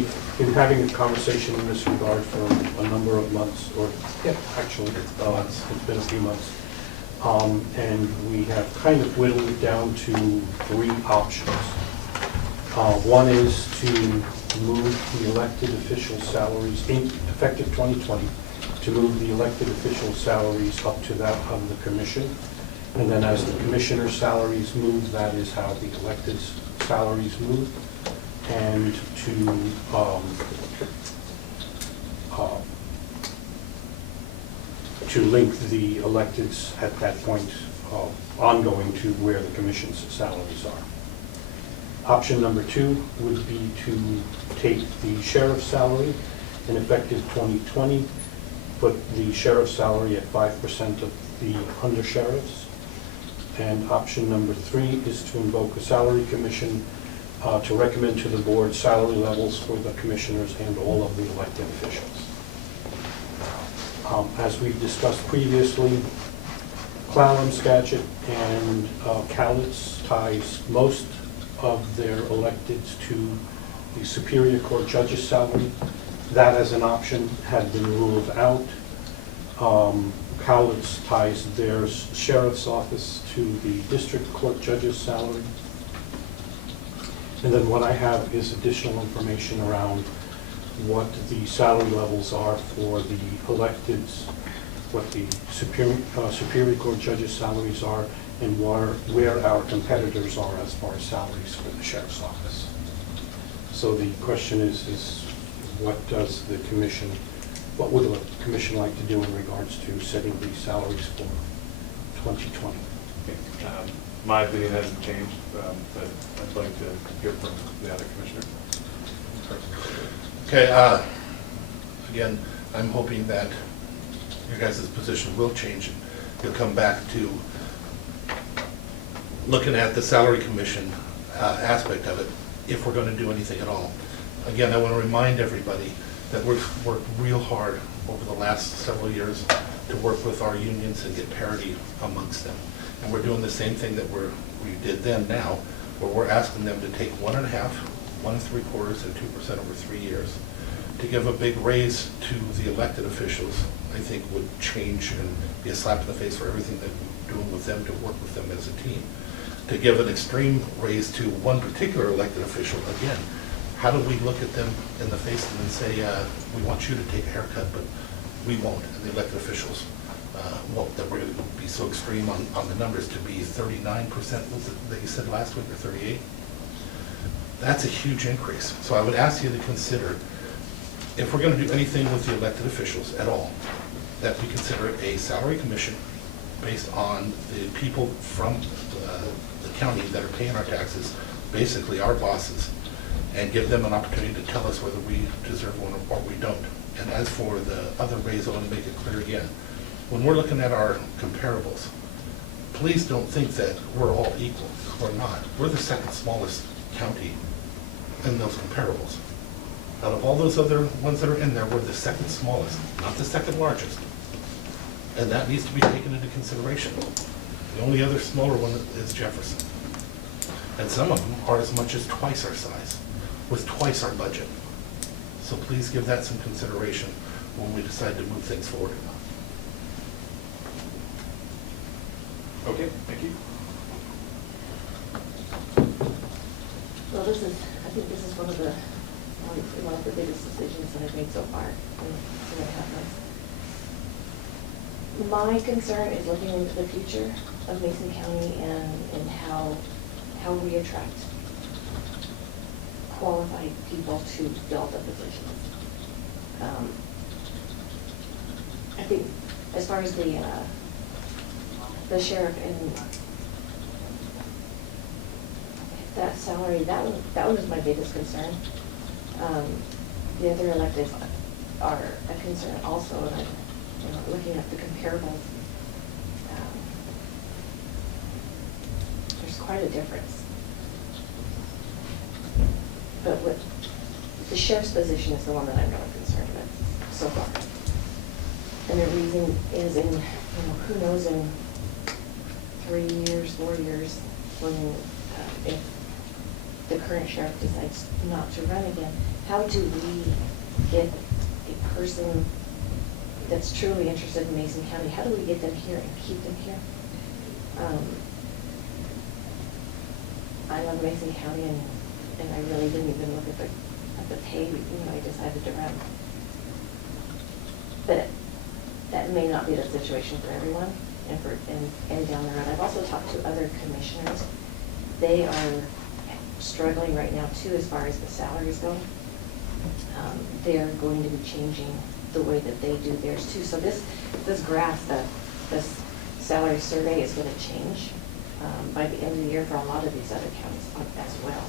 we've been having a conversation in this regard for a number of months, or, yeah, actually, it's been a few months. And we have kind of whittled it down to 3 options. One is to move the elected official salaries, effective 2020, to move the elected official salaries up to that of the commission. And then as the commissioner's salaries move, that is how the elected salaries move. And to link the electeds at that point ongoing to where the commission's salaries are. Option number 2 would be to take the sheriff's salary in effective 2020, put the sheriff's salary at 5% of the undersheriff's. And option number 3 is to invoke a salary commission to recommend to the board salary levels for the commissioners and all of the elected officials. As we've discussed previously, Clallam, Skagit, and Cowlitz ties most of their electeds to the Superior Court judge's salary. That as an option had been ruled out. Cowlitz ties their sheriff's office to the district court judge's salary. And then what I have is additional information around what the salary levels are for the electeds, what the Superior Court judges' salaries are, and where our competitors are as far as salaries for the sheriff's office. So the question is what does the commission, what would the commission like to do in regards to setting these salaries for 2020? My opinion hasn't changed, but I'd like to hear from the other commissioner. Okay, again, I'm hoping that your guys' position will change and you'll come back to looking at the salary commission aspect of it, if we're going to do anything at all. Again, I want to remind everybody that we've worked real hard over the last several years to work with our unions and get parity amongst them. And we're doing the same thing that we did then now, where we're asking them to take 1.5%, 1 3/4, and 2% over 3 years. To give a big raise to the elected officials, I think would change and be a slap in the face for everything that we're doing with them to work with them as a team. To give an extreme raise to one particular elected official, again, how do we look at them in the face and say, we want you to take a haircut, but we won't, and the elected officials won't, that we're going to be so extreme on the numbers to be 39%, was it that you said last week, or 38? That's a huge increase. So I would ask you to consider, if we're going to do anything with the elected officials at all, that we consider it a salary commission based on the people from the county that are paying our taxes, basically our bosses, and give them an opportunity to tell us whether we deserve one or we don't. And as for the other raise, I want to make it clear again, when we're looking at our comparables, please don't think that we're all equal. We're not. We're the second smallest county in those comparables. Out of all those other ones that are in there, we're the second smallest, not the second largest. And that needs to be taken into consideration. The only other smaller one is Jefferson. And some of them are as much as twice our size, with twice our budget. So please give that some consideration when we decide to move things forward or not. Okay, thank you. Well, I think this is one of the biggest decisions that I've made so far in 2.5 months. My concern is looking into the future of Mason County and how we attract qualified people to fill the positions. I think as far as the sheriff and that salary, that one is my biggest concern. The other electives are a concern also, and I'm looking at the comparables. There's quite a difference. But the sheriff's position is the one that I'm really concerned with so far. And the reason is who knows in 3 years, 4 years, when if the current sheriff decides not to run again, how do we get a person that's truly interested in Mason County, how do we get them here and keep them here? I love Mason County, and I really didn't even look at the pay, I decided to run. But that may not be the situation for everyone, and down the road. I've also talked to other commissioners. They are struggling right now too, as far as the salaries go. They're going to be changing the way that they do theirs too. So this graph, this salary survey is going to change by the end of the year for a lot of these other counties as well.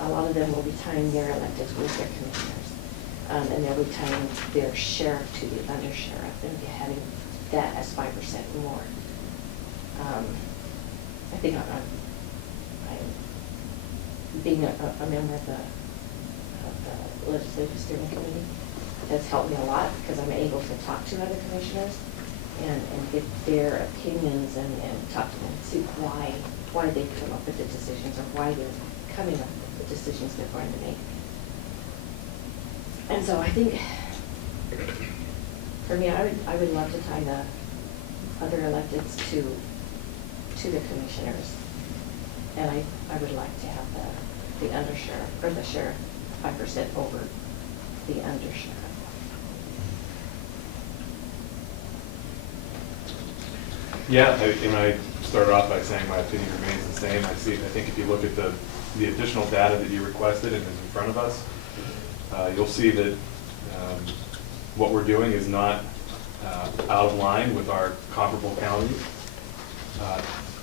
A lot of them will be tying their electeds with their commissioners, and they'll be tying their sheriff to the under sheriff and having that as 5% more. I think being a member of the legislative steering committee has helped me a lot, because I'm able to talk to other commissioners and get their opinions and talk to them and see why they come up with the decisions, or why they're coming up with the decisions they're going to make. And so I think, for me, I would love to tie the other electeds to the commissioners. And I would like to have the undersheriff, or the sheriff, 5% over the undersheriff. Yeah, I started off by saying my opinion remains the same. I think if you look at the additional data that you requested and is in front of us, you'll see that what we're doing is not out of line with our comparable counties.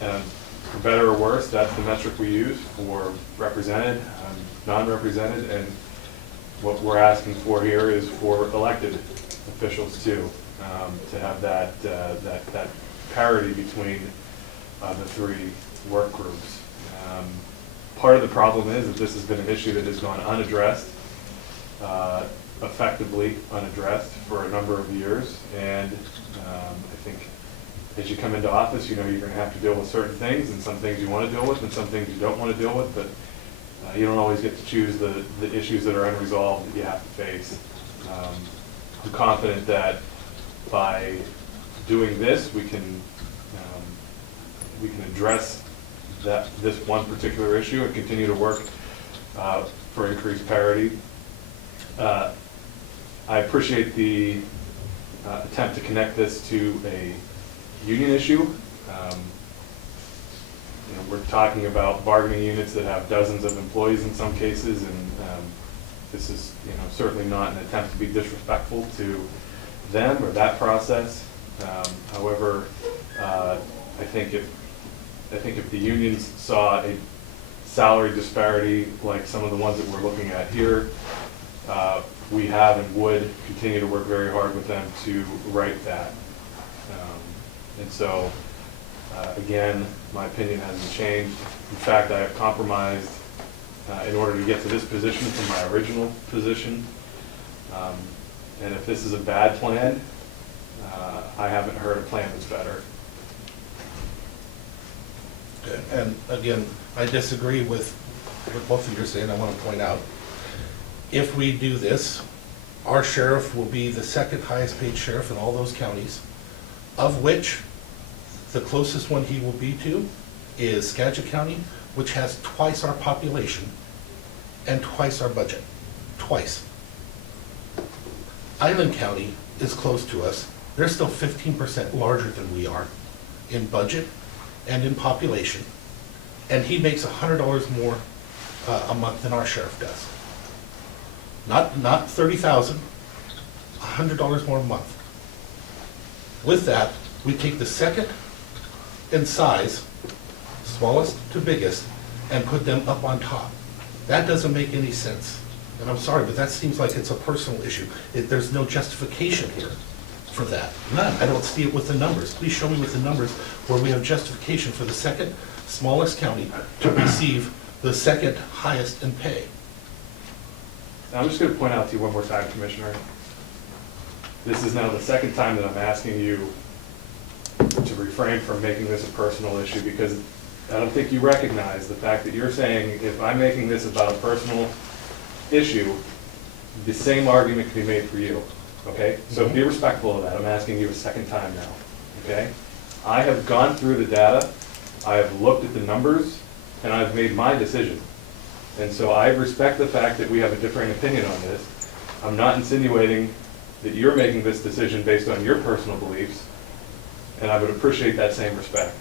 And for better or worse, that's the metric we use for represented, non-represented, and what we're asking for here is for elected officials too, to have that parity between the three work groups. Part of the problem is that this has been an issue that has gone unaddressed, effectively unaddressed for a number of years, and I think as you come into office, you know you're going to have to deal with certain things, and some things you want to deal with and some things you don't want to deal with, but you don't always get to choose the issues that are unresolved that you have to face. I'm confident that by doing this, we can address this one particular issue and continue to work for increased parity. I appreciate the attempt to connect this to a union issue. We're talking about bargaining units that have dozens of employees in some cases, and this is certainly not an attempt to be disrespectful to them or that process. However, I think if the unions saw a salary disparity like some of the ones that we're looking at here, we have and would continue to work very hard with them to right that. And so, again, my opinion hasn't changed. In fact, I have compromised in order to get to this position from my original position. And if this is a bad plan, I haven't heard a plan that's better. And again, I disagree with what both of you are saying. I want to point out, if we do this, our sheriff will be the second highest paid sheriff in all those counties, of which the closest one he will be to is Skagit County, which has twice our population and twice our budget. Twice. Island County is close to us. They're still 15% larger than we are in budget and in population, and he makes $100 more a month than our sheriff does. Not 30,000, $100 more a month. With that, we take the second in size, smallest to biggest, and put them up on top. That doesn't make any sense. And I'm sorry, but that seems like it's a personal issue. There's no justification here for that. None. I don't see it with the numbers. Please show me with the numbers where we have justification for the second smallest county to receive the second highest in pay. Now, I'm just going to point out to you one more time, Commissioner. This is now the second time that I'm asking you to refrain from making this a personal issue, because I don't think you recognize the fact that you're saying if I'm making this about a personal issue, the same argument can be made for you, okay? So be respectful of that, I'm asking you a second time now, okay? I have gone through the data, I have looked at the numbers, and I've made my decision. And so I respect the fact that we have a differing opinion on this. I'm not insinuating that you're making this decision based on your personal beliefs, and I would appreciate that same respect.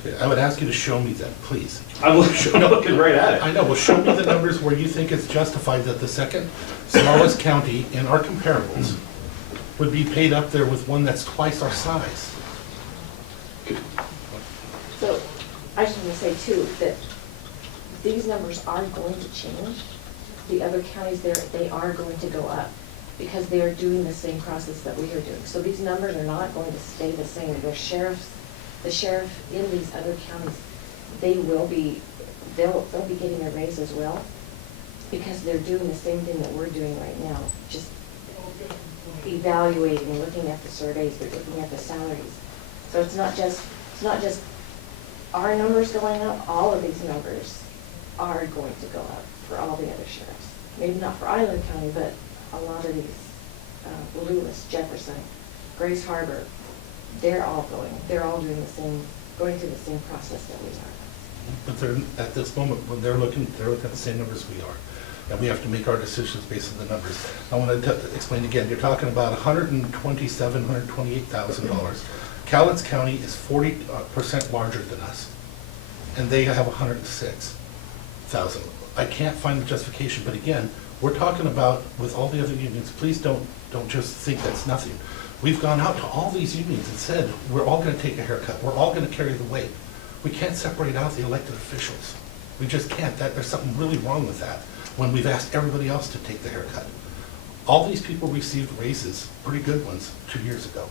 Okay, I would ask you to show me that, please. I'm looking right at it. I know, well, show me the numbers where you think it's justified that the second smallest county in our comparables would be paid up there with one that's twice our size. So I just want to say too, that these numbers are going to change. The other counties there, they are going to go up because they are doing the same process that we are doing. So these numbers are not going to stay the same. The sheriff in these other counties, they'll be getting a raise as well because they're doing the same thing that we're doing right now, just evaluating, looking at the surveys, they're looking at the salaries. So it's not just our numbers going up, all of these numbers are going to go up for all the other sheriffs. Maybe not for Island County, but a lot of these, Lewis, Jefferson, Grace Harbor, they're all doing the same, going through the same process that we are. But they're, at this moment, when they're looking at the same numbers we are. And we have to make our decisions based on the numbers. I want to explain again, you're talking about $127,000, $128,000. Cowlitz County is 40% larger than us, and they have 106,000. I can't find the justification, but again, we're talking about, with all the other unions, please don't just think that's nothing. We've gone out to all these unions and said, we're all going to take a haircut, we're all going to carry the weight. We can't separate out the elected officials. We just can't. There's something really wrong with that when we've asked everybody else to take the haircut. All these people received raises, pretty good ones, 2 years ago.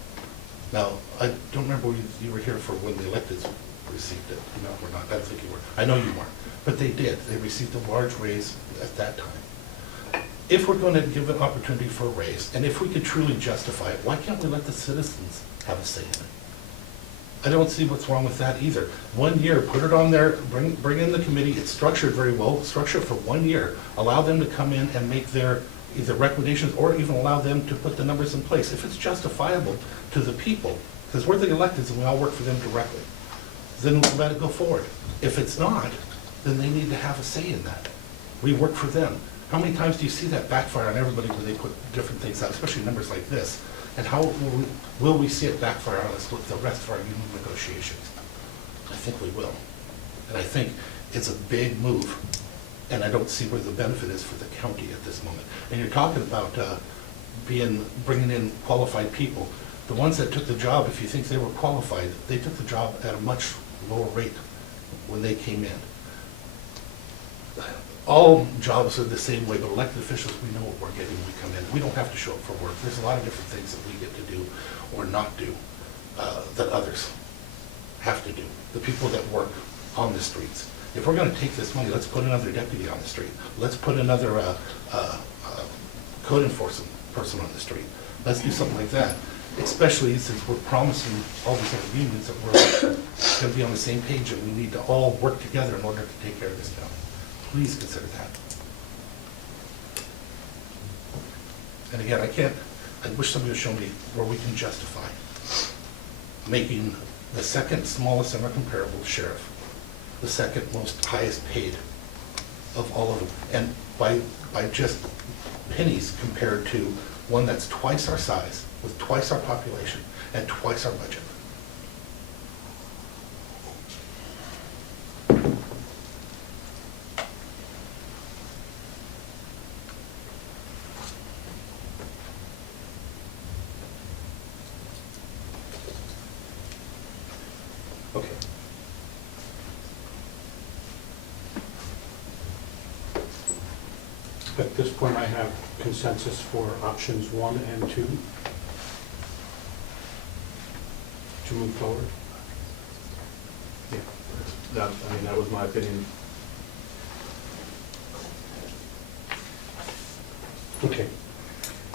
Now, I don't remember you were here for when the electeds received it. No, we're not. I don't think you were. I know you weren't. But they did. They received a large raise at that time. If we're going to give an opportunity for a raise, and if we could truly justify it, why can't we let the citizens have a say in it? I don't see what's wrong with that either. 1 year, put it on there, bring in the committee, it's structured very well, structure it for 1 year. Allow them to come in and make their either recommendations or even allow them to put the numbers in place. If it's justifiable to the people, because we're the electeds and we all work for them directly, then let it go forward. If it's not, then they need to have a say in that. We work for them. How many times do you see that backfire on everybody when they put different things out, especially numbers like this? And how will we see it backfire on us with the rest of our union negotiations? I think we will. And I think it's a big move, and I don't see where the benefit is for the county at this moment. And you're talking about bringing in qualified people. The ones that took the job, if you think they were qualified, they took the job at a much lower rate when they came in. All jobs are the same way, but elected officials, we know what we're getting when we come in. We don't have to show up for work. There's a lot of different things that we get to do or not do that others have to do. The people that work on the streets. If we're going to take this money, let's put another deputy on the street. Let's put another code enforcement person on the street. Let's do something like that, especially since we're promising all these other unions that we're going to be on the same page and we need to all work together in order to take care of this town. Please consider that. And again, I wish somebody would show me where we can justify making the second smallest in our comparable sheriff the second most highest paid of all of them. And by just pennies compared to one that's twice our size, with twice our population, and twice our budget. Okay. At this point, I have consensus for options 1 and 2 to move forward. Yeah, that was my opinion. Okay.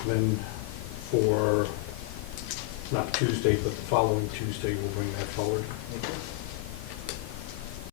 Then for, not Tuesday, but the following Tuesday, we'll bring that forward.